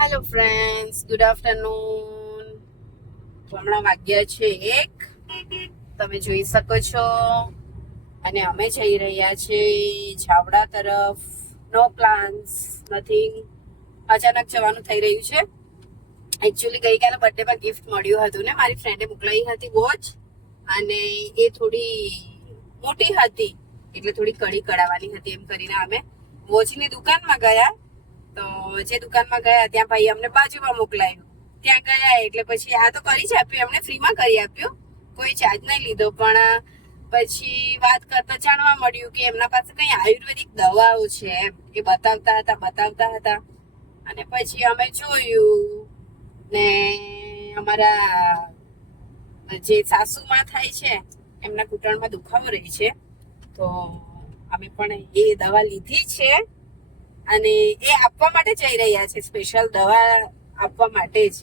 Hello friends, good afternoon. હમણાં વાગ્યા છે 1, તમે જોઈ શકો છો. અને અમે જઈ રહ્યા છીએ છાવડા તરફ. નો પ્લાન્સ, નથિંગ. અચાનક જવાનું થઈ રહ્યું છે. એકચ્યુઅલી ગઈકાલે બર્થડેમાં ગિફ્ટ મળ્યું હતું ને, મારી ફ્રેન્ડે મોકલાવી હતી વોચ, અને એ થોડી મોટી હતી એટલે થોડી કડી કઢાવવાની હતી. એમ કરીને અમે વોચની દુકાનમાં ગયા. તો જે દુકાનમાં ગયા ત્યાં ભાઈ અમને બાજુમાં મોકલાયું. ત્યાં ગયા એટલે પછી આ તો કરી જ આપ્યું, એમને ફ્રીમાં કરી આપ્યું, કોઈ ચાર્જ નહીં લીધો. પણ પછી વાત કરતા જાણવા મળ્યું કે એમના પાસે કઈ આયુર્વેદિક દવાઓ છે એમ, એ બતાવતા હતા. અને પછી અમે જોયું ને અમારા જે સાસુમાં થાય છે એમના ઘૂંટણમાં દુખાવો રહે છે, તો અમે પણ એ દવા લીધી છે. અને એ આપવા માટે જઈ રહ્યા છે, સ્પેશિયલ દવા આપવા માટે જ.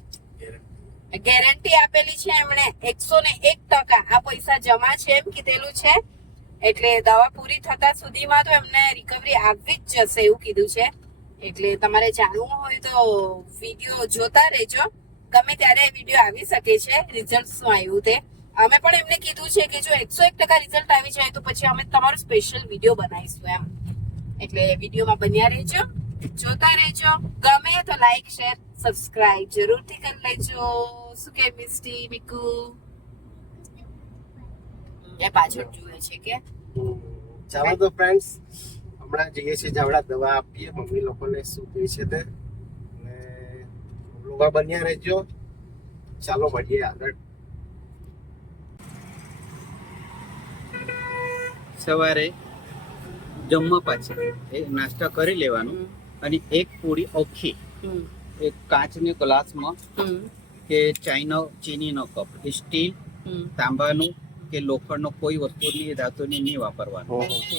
ગેરંટી આપેલી છે એમણે 101%. આ પૈસા જમા છે એમ કીધેલું છે, એટલે દવા પૂરી થતા સુધીમાં તો એમને રિકવરી આવી જ જશે એવું કીધું છે. એટલે તમારે જાણવું હોય તો વિડીયો જોતા રહેજો. ગમે ત્યારે વિડીયો આવી શકે છે રિઝલ્ટ શું આવ્યું તે. અમે પણ એમને કીધું છે કે જો 101% રિઝલ્ટ આવી જાય તો પછી અમે તમારો સ્પેશિયલ વિડીયો બનાવીશું એમ. એટલે વિડીયોમાં બન્યા રહેજો, જોતા રહેજો. ગમે તો લાઈક, શેર, સબસ્ક્રાઇબ જરૂરથી કરી લેજો. શું કે મિસ્ટી મિકુ એ પાછળ જુએ છે કે ચાલો તો ફ્રેન્ડ્સ, હમણાં જઈએ છીએ જાવડા દવા આપીએ મમ્મી લોકોને શું કહે છે તે, અને લોગા બન્યા રહેજો. ચાલો મળીએ આગળ. સવારે જમવા પાછળ એ નાસ્તા કરી લેવાનું, અને એક પૂરી ઓખી એક કાચની ગ્લાસમાં કે ચીનીનો કપ, સ્ટીલ, તાંબાનું કે લોખંડનો કોઈ વસ્તુની ધાતુની નહીં વાપરવાનું.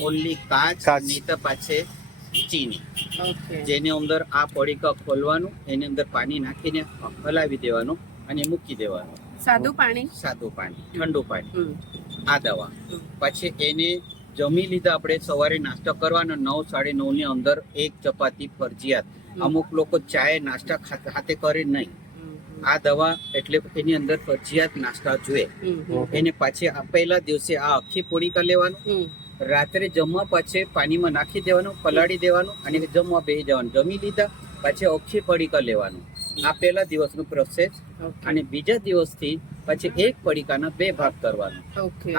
ઓનલી કાચ, નહીં તો પાછે ચીની. જેની અંદર આ પડીકા ખોલવાનું, એની અંદર પાણી નાખીને હલાવી દેવાનું અને મૂકી દેવાનું. સાદું પાણી, ઠંડુ પાણી. આ દવા પછી એને જમી લીધા આપણે સવારે નાસ્તો કરવાનો 9-9:30 ની અંદર એક ચપાતી ફરજિયાત. અમુક લોકો ચાય નાસ્તા હાથે કરે નહીં. આ દવા એટલે એની અંદર ફરજિયાત નાસ્તા જોઈએ. એને પાછી પહેલા દિવસે આ આખી પોળી કરી લેવાનું, રાત્રે જમવા પછી પાણીમાં નાખી દેવાનું, પલાળી દેવાનું અને જમવા બેસી જવાનું. જમી લીધા પછી આખી પડી કરી લેવાનું. આ પહેલા દિવસનું પ્રોસેસ. અને બીજા દિવસથી પછી એક પડીકાના 2 ભાગ કરવાનું.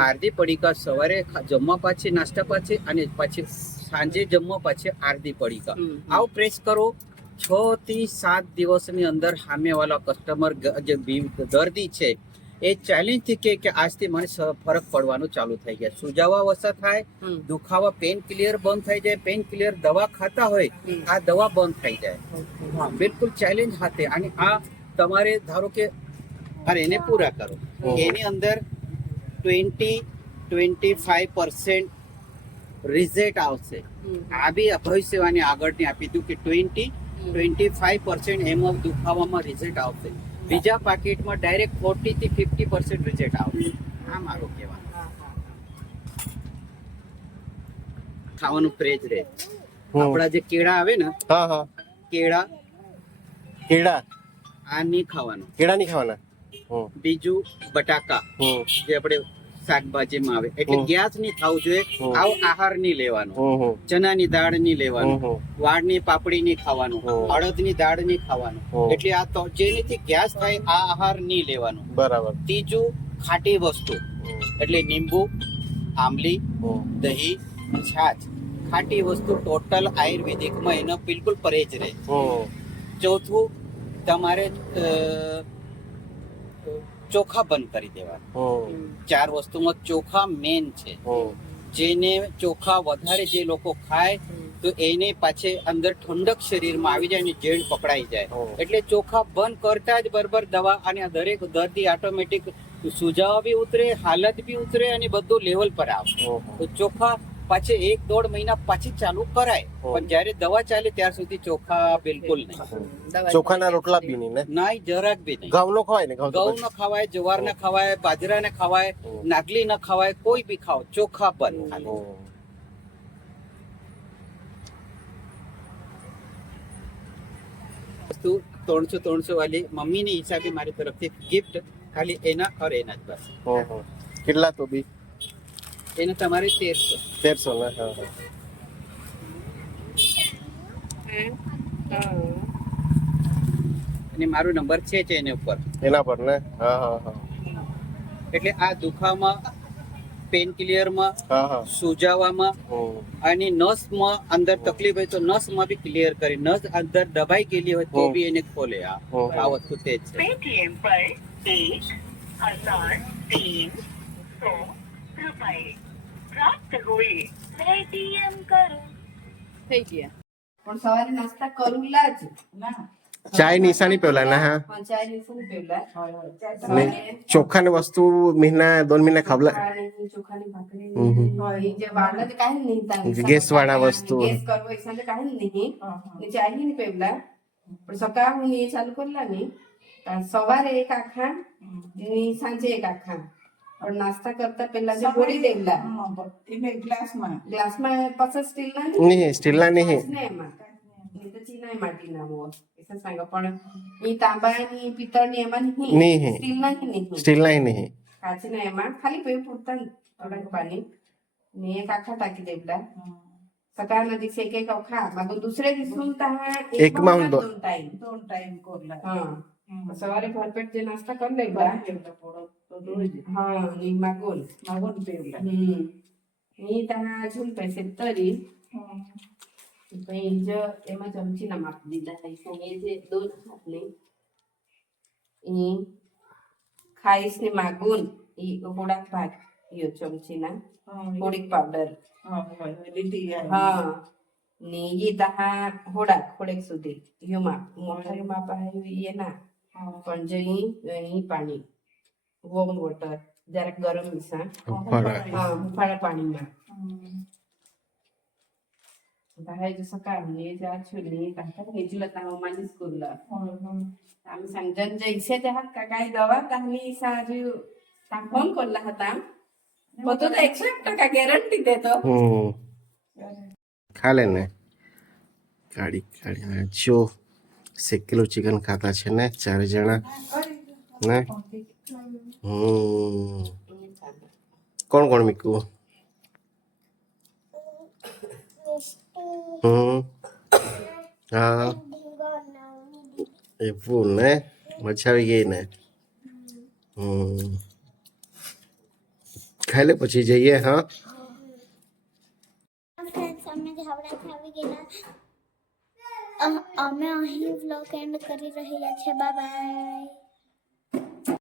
અડધી પડીકા સવારે જમવા પાછી, નાસ્તા પાછી, અને પછી સાંજે જમવા પાછી અડધી પડીકા. આવું પ્રેસ કરો. 6 થી 7 દિવસની અંદર સામેવાળા કસ્ટમર જે દર્દી છે એ ચેલેન્જ થી કે આજથી મને ફરક પડવાનું ચાલુ થઈ ગયા, સુજાવા વસા થાય, દુખાવા, પેન ક્લિયર બંધ થઈ જાય. પેન ક્લિયર દવા ખાતા હોય આ દવા બંધ થઈ જાય. બિલકુલ ચેલેન્જ હાથે. અને આ તમારે ધારો કે એને પૂરા કરો, એની અંદર 20-25% રિઝલ્ટ આવશે. આ બી ભવિષ્યવાણી આગળની આપી દઉં કે 20-25% એમાં દુખાવામાં રિઝલ્ટ આવશે. બીજા પાકેટમાં ડાયરેક્ટ 40-50% રિઝલ્ટ આવશે. આ મારું કહેવાનું. ખાવાનું પ્રેજ રહે. આપણા જે કેળા આવે ને, કેળા આ નહીં ખાવાનું. કેળા નહીં ખાવાના. બીજું બટાકા જે આપણે શાકભાજીમાં આવે, એટલે ગેસ નહીં થવું જોઈએ. આવો આહાર નહીં લેવાનો. ચણાની દાળ નહીં લેવાનું, વાળની પાપડી નહીં ખાવાનું, અડદની દાળ નહીં ખાવાનું. એટલે આ તો જેનાથી ગેસ થાય આ આહાર નહીં લેવાનો. બરાબર. ત્રીજું ખાટી વસ્તુ એટલે લીંબુ, આંબલી, દહીં, છાશ. ખાટી વસ્તુ ટોટલ આયુર્વેદિકમાં એનો બિલકુલ પરેજ રહે. ચોથું તમારે ચોખા બંધ કરી દેવાના. 4 વસ્તુમાં ચોખા મેન છે. જેને ચોખા વધારે જે લોકો ખાય તો એને પાછે અંદર ઠંડક શરીરમાં આવી જાય અને ઝેડ પકડાઈ જાય. એટલે ચોખા બંધ કરતા જ બરાબર દવા, અને દરેક દર્દી ઓટોમેટિક સુજાવા બી ઉતરે, હાલત બી ઉતરે, અને બધું લેવલ પર આવે. તો ચોખા પાછે 1-1.5 મહિના પછી ચાલુ કરાય, પણ જયારે દવા ચાલે ત્યાર સુધી ચોખા બિલકુલ નહીં. ચોખાના રોટલા બી નહીં ને? નહીં, જરાક બી નહીં. ઘઉં નો ખવાય ને? ઘઉં ન ખવાય, જવાર ના ખવાય, બાજરા ને ખવાય, નાગલી ન ખવાય, કોઈ બી ખાવ, ચોખા બંધ. વસ્તુ 300 વાળી મમ્મીની હિસાબે મારી તરફથી ગિફ્ટ ખાલી એના ઓર એના જ બસ. કેટલા તો બી? એને તમારે 1300. 1300 ને? હા હા. અને મારો નંબર છે જ એની ઉપર. એના પર ને? હા હા હા. એટલે આ દુખાવામાં, પેન ક્લિયરમાં, હા હા. સુજાવામાં અને નસમાં અંદર તકલીફ હોય તો નસમાં બી ક્લિયર કરે. નસ અંદર દબાઈ ગયેલી હોય તો બી એને ખોલે. આ વસ્તુ તે જ છે. पेटीएम पर 1,300 रुपए प्राप्त हुए। पेटीएम करो। થઈ ગયા. પણ સવારે નાસ્તા કરું જ ના. ચાય નિશાની પેલા ના? હા. ચાય નિશાની પેલા. ચોખાની વસ્તુ મહિના 2 મહિના ખાવલા. ચોખાની ભાખરી જે વાળા જે કાંઈ નહીં તા ગેસ વાળા વસ્તુ ગેસ કરવો એ સાંજે કાંઈ નહીં ને ચાય નહીં પેલા પણ સકાળ હું એ ચાલુ કરલા ને સવારે એક આખા ને સાંજે એક આખા પણ નાસ્તા કરતા પહેલા જે બોડી દેવલા એને ગ્લાસમાં પાછા સ્ટીલના નહીં, સ્ટીલના નહીં. ને એમાં નહીં તો ચીનાઈ માટીના હોય એસા सांगा પણ ઈ તાંબાની પિત્તળની એમાં નહીં, સ્ટીલના નહીં, સ્ટીલના નહીં, કાચના એમાં ખાલી પેટ પૂરતા થોડાક પાણી ને એક આખા टाकी देवला सकाळ नदी से एक खा मग दुसऱ्या दिवसून एक माऊन 2 टाइम कोरला हां सवारे भरपेट जे नाश्ता कर लेला हां नि मागून पेवला ની તા ઝૂલ પૈસે તરી પછી એમાં ચમચીના માપ દીધા છે એ જે 2 હાથ ને એ ખાઈસ ને માગુન એ થોડાક ભાગ યો ચમચીના થોડીક પાવડર હા ને એ તા થોડેક સુધી યો માપ મોટા માપ આવ્યું એ ના પણ જઈ પાણી વોર્મ વોટર જરાક ગરમ મિસા હુફાળા પાણીમાં Dahil sa kami, actually, kahit medyo lang tayo manis ko lang. Kami sang janjay siya jahat kakay dawa, kami sa jo tampon ko lahat ang. Poto to exact ka guarantee deto. ખા લે ને કાઢી કાઢી જો 1 kilo chicken ખાતા છે ને 4 જણા ને કોણ કોણ મીકું હા એવું ને મજા આવી ગઈ ને ખાઈ લે પછી જઈએ હા અમે ઝાવડાથી આવી ગયેલા અમે અહીં વ્લોગ એન્ડ કરી રહ્યા છે બાય બાય